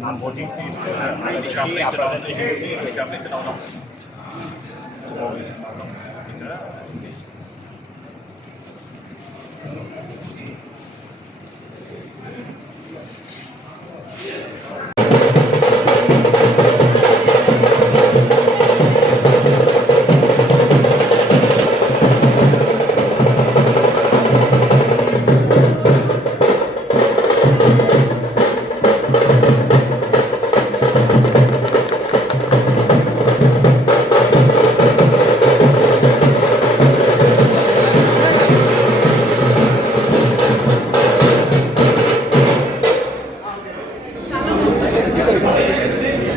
non voting fees shopping presentation shopping no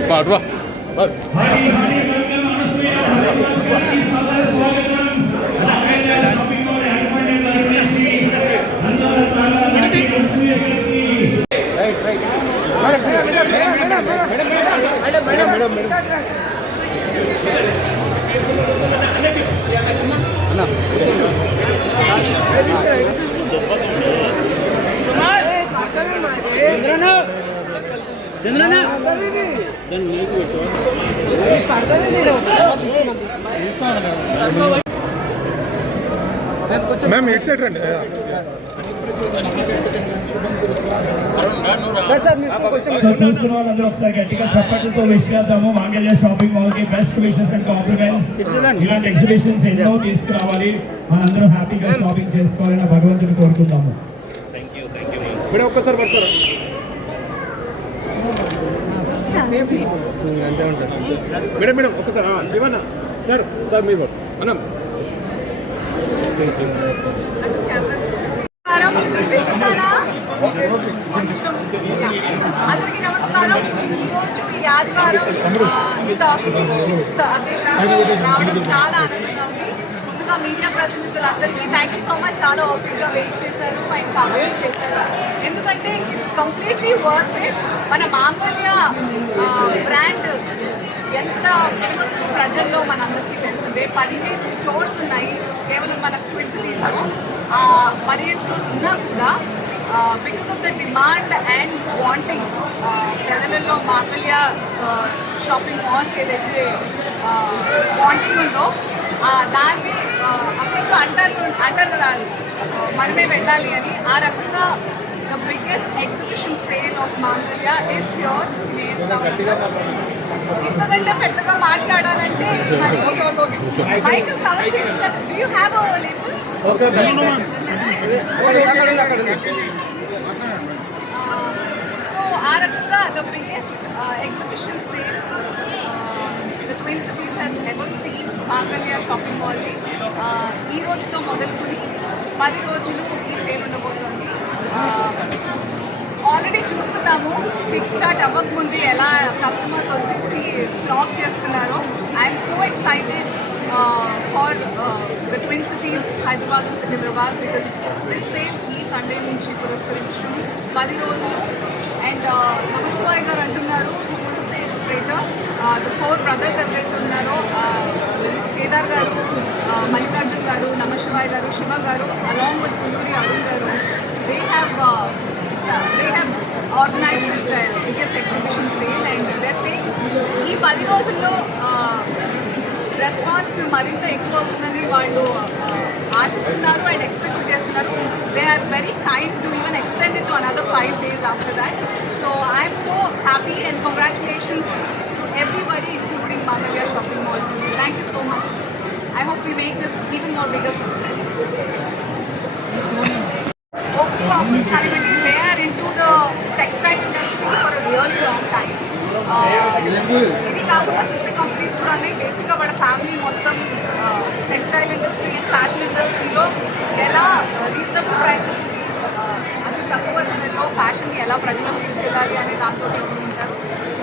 Parva. చంద్రనా ma'am ఇటు side రండి చూస్తున్న వాళ్ళందరూ ఒకసారి గట్టిగా చప్పట్లతో విష్ చేద్దాము. మాంగళ్య షాపింగ్ మాల్ కి బెస్ట్ విషెస్ అండ్ కాంప్లిమెంట్స్. ఇలాంటి ఎగ్జిబిషన్స్ ఎన్నో తీసుకురావాలి, మనందరూ హ్యాపీగా షాపింగ్ చేసుకోవాలని భగవంతుని కోరుకుందాము. మేడం ఒక్కసారి పడతారా? మేడం మేడం ఒక్కసారి శివన్న సార్ సార్ మీరు అన్నం అందరికీ నమస్కారం. ఈరోజు ఈ ఆదివారం రావడం చాలా ఆనందంగా ఉంది. ముందుగా మీడియా ప్రతినిధులందరికీ థ్యాంక్ యూ సో మచ్. చాలా ఓపిక్గా వెయిట్ చేశారు అండ్ కవరేజ్ చేశారు. ఎందుకంటే ఇట్స్ కంప్లీట్లీ వర్త్ ఇట్. మన మాంగళ్య బ్రాండ్ ఎంత ఫేమస్ ప్రజల్లో మనందరికీ తెలిసిందే. 15 స్టోర్స్ ఉన్నాయి కేవలం మన క్విడ్ సిటీస్లో. 15 స్టోర్స్ ఉన్నా కూడా because of the demand and wanting ప్రజలలో మాంగళ్య షాపింగ్ మాల్కి ఏదైతే వాంటింగ్ ఉందో దాన్ని అప్పుడప్పుడు అంటారు కదా మనమే వెళ్ళాలి అని. ఆ రకంగా the biggest exhibition sale of మాంగళ్య ఈజ్ హియర్ ఇన్ ఏఎస్. ఇంతకంటే పెద్దగా మాట్లాడాలంటే మరి మైక్ కవర్ చేస్తున్నట్టు. Do you have a label? So ఆ రకంగా the biggest exhibition sale the twin cities has ever seen మాంగళ్య షాపింగ్ మాల్ని. ఈ రోజుతో మొదలుకొని 10 రోజులు ఈ సేల్ ఉండబోతోంది. ఆల్రెడీ చూస్తున్నాము కిక్ స్టార్ట్ అవ్వకముందు ఎలా కస్టమర్స్ వచ్చేసి ఫ్లాక్ చేస్తున్నారు. I'm so excited for the twin cities Hyderabad and Secunderabad because this sale ఈ సండే నుంచి పురస్కరించుకుని 10 రోజులు. అండ్ నమశివాయ్ గారు అంటున్నారు ద 4 బ్రదర్స్ ఎవరైతే ఉన్నారో కేదార్ గారు, మల్లికార్జున్ గారు, నమశివాయ్ గారు, శివ గారు అలాంగ్ విత్ పుల్లూరి అరుణ్ గారు they have organized this biggest exhibition sale and they're saying ఈ 10 రోజుల్లో రెస్పాన్స్ మరింత ఎక్కువ అవుతుందని వాళ్ళు ఆశిస్తున్నారు అండ్ ఎక్స్పెక్ట్ చేస్తున్నారు. They are very kind to even extend it to another 5 days after that. So I'm so happy and congratulations to everybody including Mangalya shopping mall. Thank you so much. I hope we make this even more bigger success. They are into the textile industry for a really long time. ఇది కాకుండా sister companies కూడా ఉన్నాయి. బేసిక్గా వాళ్ళ family మొత్తం textile industry and fashion ఇండస్ట్రీలో ఎలా reasonable ప్రైసెస్కి అతి తక్కువ ధరలో ఫ్యాషన్ని ఎలా ప్రజలకు తీసుకెళ్ళాలి అనే దాంతో ఉంటారు.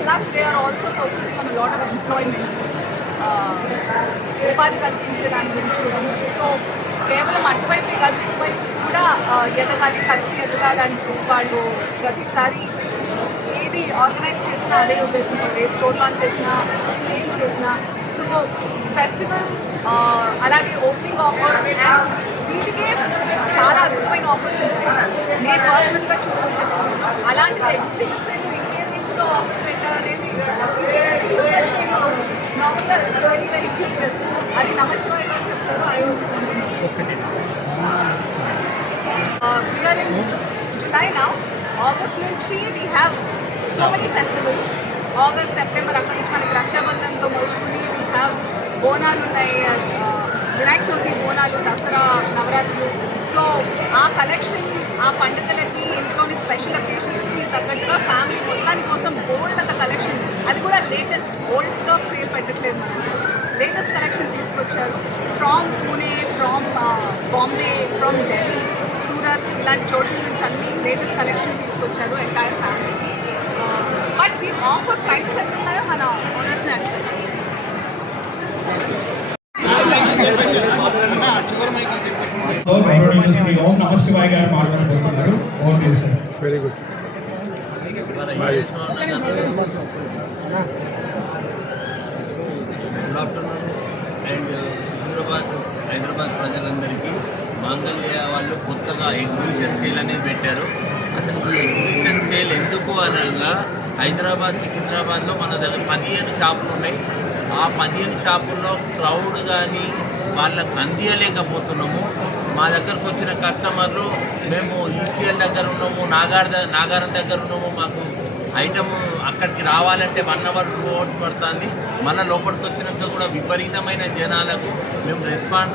Plus they are also focusing on lot of employment, ఉపాధి కల్పించే దాని గురించి కూడా. సో కేవలం అటువైపు కాదు ఇటువైపు కూడా ఎదగాలి, కలిసి ఎదగాలంటూ వాళ్ళు ప్రతిసారి ఏది ఆర్గనైజ్ చేసినా అదే ఉద్దేశంతో, ఏ స్టోర్ లాంచ్ చేసినా, సేల్ చేసినా. సో ఫెస్టివల్స్ అలాగే ఓపెనింగ్ ఆఫర్స్ వీటికే చాలా అద్భుతమైన ఆఫర్స్ ఉంటాయి. నేను పర్సనల్గా చూసి చెప్తాను. అలాంటిది ఎగ్జిబిషన్స్ ఇంకేందులో ఆఫర్స్ పెట్టారనేది వెరీ వెరీ క్యూరియస్. అది నమశివాయ గారు చెప్తారు. We're in July now. August నుంచి we have so many festivals. August, September అక్కడి నుంచి మనకి రక్షాబంధన్తో మొదలుకుని వీ హ్యావ్ బోనాలు ఉన్నాయి, వినాయక చవితి బోనాలు, దసరా, నవరాత్రులు. సో ఆ కలెక్షన్ ఆ పండుగలకి ఇంట్లోని స్పెషల్ అకేషన్స్కి తగ్గట్టుగా ఫ్యామిలీ మొత్తాని కోసం బోల్డ్ అంత కలెక్షన్, అది కూడా లేటెస్ట్ ఓల్డ్ స్టాక్ సేల్ పెట్టట్లేదు మనకి. లేటెస్ట్ కలెక్షన్ తీసుకొచ్చారు from Pune, from Bombay, from Delhi, Surat ఇలాంటి చోట్ల నుంచి అన్ని లేటెస్ట్ కలెక్షన్ తీసుకొచ్చారు ఎంటైర్ ఫ్యామిలీకి. బట్ ఈ ఆఫర్ ప్రైసెస్ ఎంత ఉన్నాయో మన ఓనర్స్ని అనిపించింది. శ్రీ ఓం నమ శివాయ గారు మాట్లాడుతున్నారు. Okay sir. Very good. Good afternoon. And Hyderabad ప్రజలందరికీ మాంగళ్య వాళ్ళు కొత్తగా ఎగ్జిబిషన్ సేల్ అనేది పెట్టారు. అసలు ఈ ఎగ్జిబిషన్ సేల్ ఎందుకు అనగా హైదరాబాద్, సికింద్రాబాద్లో మన దగ్గర 15 షాపులు ఉన్నాయి. ఆ 15 షాపుల్లో క్రౌడ్ కానీ వాళ్ళకు అందియలేకపోతున్నాము. మా దగ్గరకు వచ్చిన కస్టమర్లు మేము ఈసీఎల్ దగ్గర ఉన్నాము, నాగారం దగ్గర ఉన్నాము, మాకు ఐటమ్ అక్కడికి రావాలంటే 1 అవర్ 2 అవర్స్ పడుతుంది. మన లోపలికి వచ్చినాక కూడా విపరీతమైన జనాలకు మేము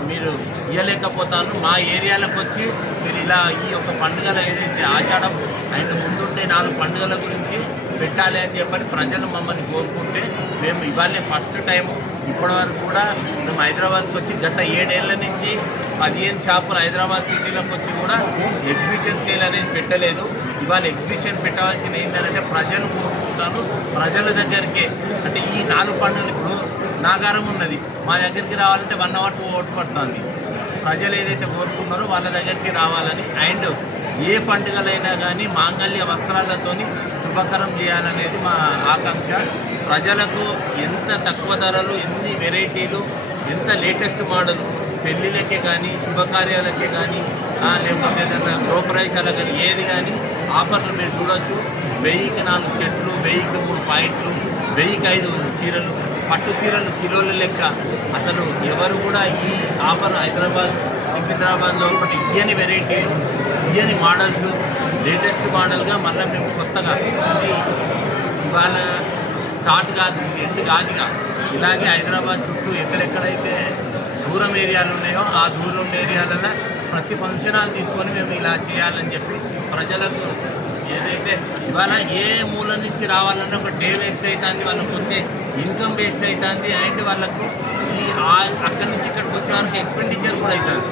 మీరు ఇవ్వలేకపోతాను. మా ఏరియాలకు వచ్చి మీరు ఇలా ఈ యొక్క పండుగలు ఏదైతే ఆచారం అండ్ ముందుండే 4 పండుగల గురించి పెట్టాలి అని చెప్పని ప్రజలు మమ్మల్ని కోరుకుంటే మేము ఇవాళ ఫస్ట్ టైము ఇప్పటివరకు కూడా మేము హైదరాబాద్కి వచ్చి గత 7 ఏళ్ల నుంచి 15 షాపులు హైదరాబాద్ సిటీలోకి వచ్చి కూడా ఎగ్జిబిషన్ సేల్ అనేది పెట్టలేదు. ఇవాళ ఎగ్జిబిషన్ పెట్టవలసిన ఏంటంటే ప్రజలు కోరుకుంటారు. ప్రజల దగ్గరికే అంటే ఈ 4 పండుగలు నాగారం ఉన్నది, మా దగ్గరికి రావాలంటే 1 అవర్ 2 అవర్స్ పడుతుంది. ప్రజలు ఏదైతే కోరుకున్నారో వాళ్ళ దగ్గరికి రావాలని అండ్ ఏ పండుగలైనా కానీ మాంగళ్య వస్త్రాలతో శుభకరం చేయాలనేది మా ఆకాంక్ష. ప్రజలకు ఎంత తక్కువ ధరలు, ఎన్ని వెరైటీలు, ఎంత లేటెస్ట్ మోడల్ పెళ్ళిళ్ళకే కానీ శుభకార్యాలకే కానీ లేకపోతే ఏదైనా గృహప్రవేశాలకు కానీ ఏది కానీ ఆఫర్లు మీరు చూడవచ్చు. 1000కి 4 షర్ట్లు, 1000కి 3 పాయింట్లు, 1000కి 5 చీరలు, పట్టు చీరలు కిలోల లెక్క. అసలు ఎవరు కూడా ఈ ఆఫర్ హైదరాబాద్, సికింద్రాబాద్లో ఒకటి ఇయ్యని వెరైటీలు, ఇయ్యని మోడల్స్, లేటెస్ట్ మోడల్గా మళ్ళీ మేము కొత్తగా ఇది ఇవాళ స్టార్ట్ కాదు, ఇది ఎండ్ కాదుగా. ఇలాగే హైదరాబాద్ చుట్టూ ఎక్కడెక్కడైతే దూరం ఏరియాలు ఉన్నాయో ఆ దూరం ఏరియాలలో ప్రతి ఫంక్షన్ హాల్ తీసుకొని మేము ఇలా చేయాలని చెప్పి ప్రజలకు ఏదైతే ఇవాళ ఏ మూల నుంచి రావాలన్నా ఒక డే వేస్ట్ అవుతుంది, వాళ్ళకి వచ్చే ఇన్కమ్ వేస్ట్ అవుతుంది అండ్ వాళ్ళకు ఈ అక్కడి నుంచి ఇక్కడికి వచ్చే వరకు ఎక్స్పెండిచర్ కూడా అవుతుంది.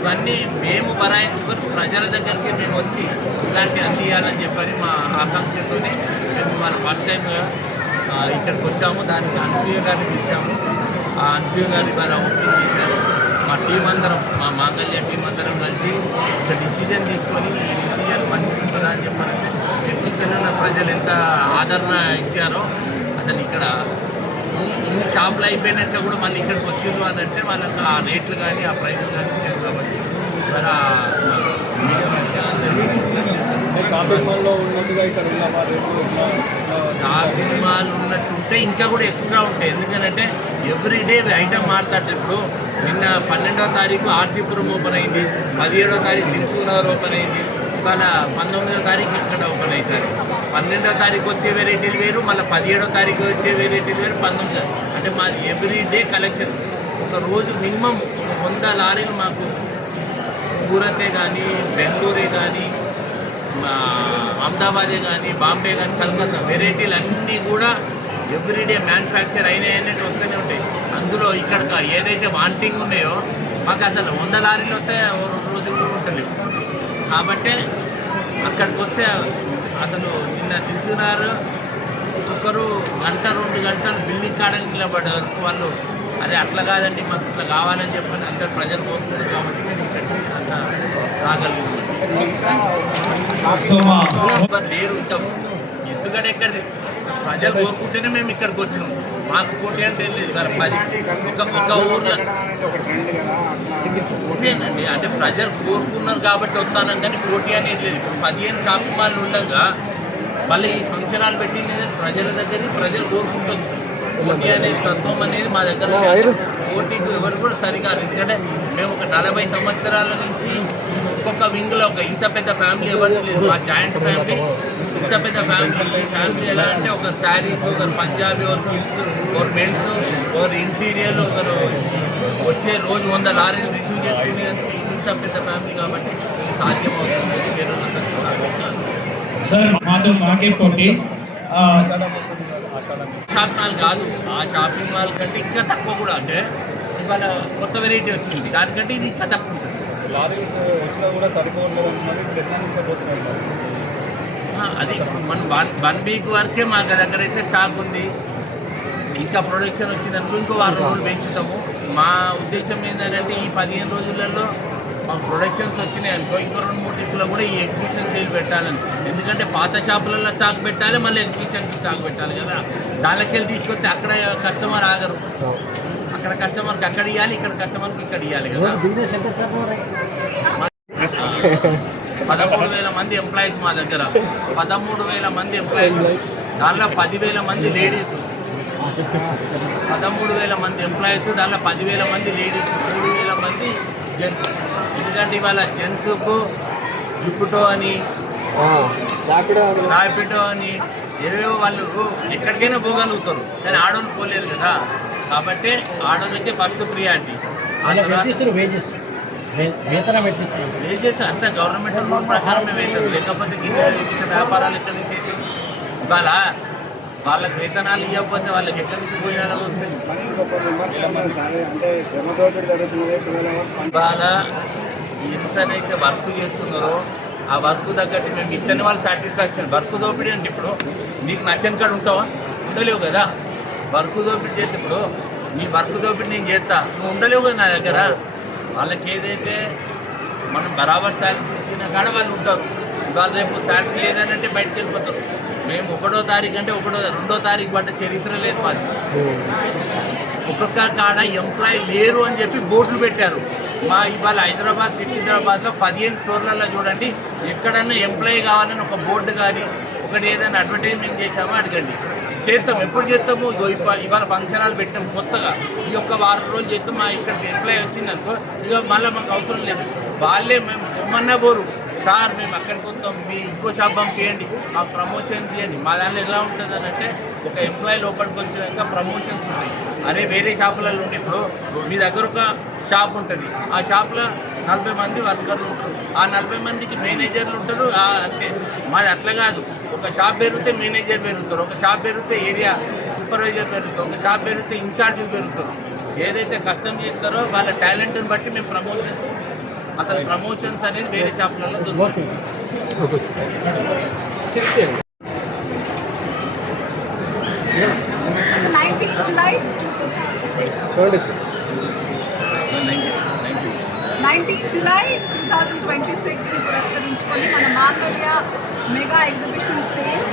ఇవన్నీ మేము బరాయించుకొని ప్రజల దగ్గరికి మేము వచ్చి ఇలాంటి అందియాలని చెప్పని మా ఆకాంక్షతోనే మేము వాళ్ళ ఫస్ట్ టైం ఇక్కడికి వచ్చాము. దానికి అనసూయ గారిని పిలిచాము. ఆ అనసూయ గారిని వాళ్ళ ఓపెనింగ్ చేశారు. మా టీం అందరం, మా మాంగళ్య టీం అందరం కలిసి ఒక డిసిజన్ తీసుకొని ఈ డిసిజన్ మంచిగా అని చెప్పారంటే ఎన్నికల్లో ప్రజలు ఎంత ఆదరణ ఇచ్చారో అతను ఇక్కడ ఇన్ని షాపులు అయిపోయినాక కూడా మళ్ళీ ఇక్కడికి వచ్చిండ్రు అని అంటే వాళ్ళకి ఆ రేట్లు కానీ ఆ ప్రైజులు కానీ ఇచ్చారు. కాబట్టి షాపింగ్ మాల్లో ఉన్నట్టుగా ఇక్కడ షాపింగ్ మాల్ ఉన్నట్టుంటే ఇంకా కూడా ఎక్స్ట్రా ఉంటాయి. ఎందుకంటే ఎవ్రీడే ఐటమ్ మారుతాడు. ఇప్పుడు నిన్న 12వ తారీఖు ఆర్సీపురం ఓపెన్ అయింది, 17వ తారీఖు దిల్సుఖ్నగర్ ఓపెన్ అయింది, ఇవాళ 19వ తారీఖు ఇక్కడ ఓపెన్ అవుతారు. 12వ తారీఖు వచ్చే వెరైటీలు వేరు, మళ్ళీ 17వ తారీఖు వచ్చే వెరైటీలు వేరు, 19 అంటే మాది ఎవ్రీడే కలెక్షన్. ఒక రోజు మినిమం 100 లారీలు మాకు సూరతే కానీ, బెంగళూరే కానీ, అహ్మదాబాదే కానీ, బాంబే కానీ, కలకత్తా వెరైటీలు అన్నీ కూడా ఎవ్రీడే మ్యానుఫ్యాక్చర్ అయినాయన్నట్టు వస్తూనే ఉంటాయి. అందులో ఇక్కడ ఏదైతే వాంటింగ్ ఉన్నాయో మాకు అసలు 100 లారీలు వస్తే రోజు ఉంటుంది. కాబట్టి అక్కడికి వస్తే అసలు నిన్న తెలుసుకున్నారు ఒకరు 1-2 గంటలు బిల్డింగ్ కాడని నిలబడ్డారు. వాళ్ళు అదే అట్లా కాదండి మాకు ఇట్లా కావాలని చెప్పని అందరు ప్రజలు కోరుతున్నారు. కాబట్టి నేను ఇక్కడ కాబట్టి అంత రాగలిగింది. సో మా లేరు ఇంకా ఎందుకంటే ఇక్కడ ప్రజలు కోరుకుంటేనే మేము ఇక్కడికి వచ్చినాం. మాకు పోటీ అంటే ఏం లేదు. ఒక ఊర్లో ఇదేనండి, అంటే ప్రజలు కోరుకున్నారు కాబట్టి వస్తాను కానీ పోటీ అనేది లేదు. ఇప్పుడు 15 షాపింగ్ మాల్లు ఉండగా మళ్ళీ ఈ ఫంక్షన్ హాల్ పెట్టింది ప్రజల దగ్గర, ప్రజలు కోరుకుంటారు. పోటీ అనేది తత్వం అనేది మా దగ్గర పోటీకి ఎవరు కూడా సరికాదు. ఎందుకంటే మేము ఒక 40 సంవత్సరాల నుంచి ఒక్కొక్క వింగ్లో ఒక ఇంత పెద్ద ఫ్యామిలీ ఎవరు లేదు. మా జాయింట్ ఫ్యామిలీ ఇంత పెద్ద ఫ్యామిలీ. ఈ ఫ్యామిలీ ఎలా అంటే ఒక శారీస్, ఒకరు పంజాబీ, ఒకరు కిడ్స్, ఒకరు మెన్స్, ఒకరు ఇంటీరియర్, ఒకరు వచ్చే రోజు 100 లారీలు రిసీవ్ చేసుకునేందుకు ఇంత పెద్ద ఫ్యామిలీ కాబట్టి సాధ్యమవుతుంది. సార్ మాకే పోటీ షాపింగ్ మాల్ కాదు, ఆ షాపింగ్ మాల్ కంటే ఇంకా తక్కువ కూడా. అంటే ఇవాళ కొత్త వెరైటీ వచ్చింది, దానికంటే ఇది ఇంకా తక్కువ ఉంటుంది. అది మనం 1 వీక్ వరకే మా దగ్గర అయితే స్టాక్ ఉంది. ఇంకా ప్రొడక్షన్ వచ్చిందనుకో ఇంకో 6 రోజులు పెంచుతాము. మా ఉద్దేశం ఏంటంటే ఈ 15 రోజులలో మాకు ప్రొడక్షన్స్ వచ్చినాయి అనుకో ఇంకో 2-3 ట్రిప్పులో కూడా ఈ ఎగ్జిబిషన్ సేల్ పెట్టాలని. ఎందుకంటే పాత షాపులలో స్టాక్ పెట్టాలి, మళ్ళీ ఎగ్జిబిషన్కి స్టాక్ పెట్టాలి కదా. దానికెళ్ళి తీసుకొస్తే అక్కడ కస్టమర్ ఆగరు. అక్కడ కస్టమర్కి అక్కడ ఇవ్వాలి, ఇక్కడ కస్టమర్కి ఇక్కడ ఇవ్వాలి కదా. 13,000 మంది ఎంప్లాయీస్ మా దగ్గర, 13,000 మంది ఎంప్లాయీస్. దానిలో 10,000 మంది లేడీస్. 13,000 మంది ఎంప్లాయీస్, దానిలో 10,000 మంది లేడీస్, 3,000 మంది జెంట్స్. ఎందుకంటే ఇవాళ జెంట్స్కు జుప్పుటో అని, రాపిడో అని ఏవేవో వాళ్ళు ఎక్కడికైనా పోగలుగుతారు, కానీ ఆడవాళ్ళు పోలేరు కదా. కాబట్టి ఆడవాళ్ళకే ఫస్ట్ ప్రియారిటీ. వేజెస్ అంతా గవర్నమెంట్ రూల్ ప్రకారమే వేస్తారు. లేకపోతే గిన్నె వ్యాపారాలు ఎక్కడి నుంచి ఇవాళ వాళ్ళకి వేతనాలు ఇవ్వకపోతే వాళ్ళకి ఎక్కడి నుంచి పోయినా వస్తుంది. ఇవాళ ఎంతనైతే వర్క్ చేస్తున్నారో ఆ వర్క్ తగ్గట్టు మేము ఇట్టని వాళ్ళ సాటిస్ఫాక్షన్. వర్క్ దోపిడీ అంటే ఇప్పుడు నీకు నచ్చని కాడ ఉంటావా? ఉండలేవు కదా. వర్క్ దోపిడీ చేస్తే ఇప్పుడు నీ వర్క్ దోపిడీ నేను చేస్తా, నువ్వు ఉండలేవు కదా నా దగ్గర. వాళ్ళకి ఏదైతే మనం బరాబర్ శాలరీ ఇచ్చిన కాడ వాళ్ళు ఉంటారు. ఇవాళ రేపు శాలరీ లేదనంటే బయటకు వెళ్ళిపోతారు. మేము 1వ తారీఖు అంటే 2వ తారీఖు పడ్డ చరిత్ర లేదు మాది. ఒక్కొక్క కాడ ఎంప్లాయీ లేరు అని చెప్పి బోర్డులు పెట్టారు. మా ఇవాళ హైదరాబాద్ సికింద్రాబాద్లో 15 స్టోర్లలో చూడండి, ఎక్కడన్నా ఎంప్లాయీ కావాలని ఒక బోర్డు కానీ ఒకటి ఏదైనా అడ్వర్టైజ్మెంట్ చేసామో అడగండి. చేస్తాం. ఎప్పుడు చేస్తాము? ఇవాళ ఫంక్షన్ హాల్ పెట్టాం కొత్తగా, ఈ యొక్క 4 రోజులు చేస్తాం. మా ఇక్కడికి ఎంప్లాయీ వచ్చిందనుకో ఇక మళ్ళీ మాకు అవసరం లేదు. వాళ్ళే మేము పొమ్మన్నా పోరు, సార్ మేము అక్కడికి వస్తాం, మీ ఇంకో షాప్ పంపించండి, మాకు ప్రమోషన్ చేయండి. మా దాంట్లో ఎలా ఉంటుంది అని అంటే ఒక ఎంప్లాయీ లోపలికి వచ్చినాక ప్రమోషన్స్ ఉంటాయి. అరే వేరే షాపులలో ఉండి ఇప్పుడు మీ దగ్గర ఒక షాప్ ఉంటుంది, ఆ షాప్లో 40 మంది వర్కర్లు ఉంటారు, ఆ 40 మందికి మేనేజర్లు ఉంటారు. అంతే. మాది అట్లా కాదు. ఒక షాప్ పెరిగితే మేనేజర్ పెరుగుతారు, ఒక షాప్ పెరిగితే ఏరియా సూపర్వైజర్ పెరుగుతారు, ఒక షాప్ పెరిగితే ఇన్ఛార్జీలు పెరుగుతారు. ఏదైతే కష్టం చేస్తారో వాళ్ళ టాలెంట్ని బట్టి మేము ప్రమోషన్స్, అతని ప్రమోషన్స్ అనేది వేరే షాపులలో దొరుకుతాయి. 19th July 2026 పురస్కరించుకొని మన Mangalya mega exhibition sale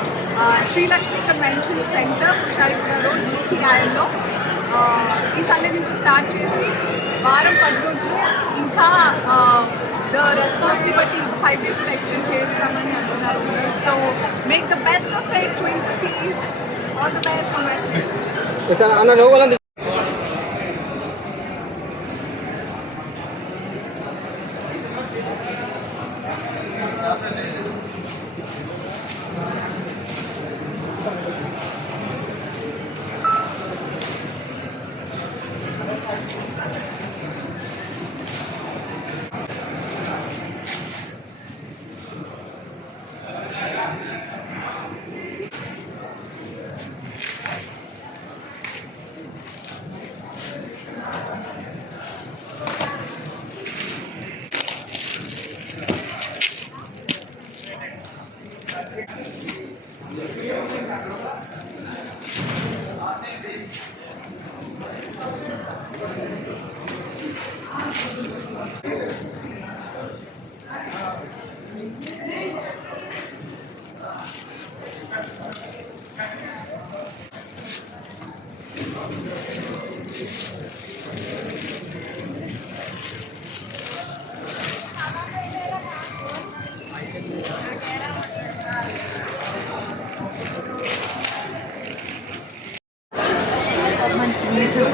Srilakshmi convention centre Kushaipura road DCIలో ఈ సండే నుంచి స్టార్ట్ చేసి వారం 10 రోజులు ఇంకా రెస్పాన్స్ని బట్టి 5 days కూడా ఎక్స్టెండ్ చేస్తామని అంటున్నారు. So make the best of it, twin cities, all the best, congratulations. Signature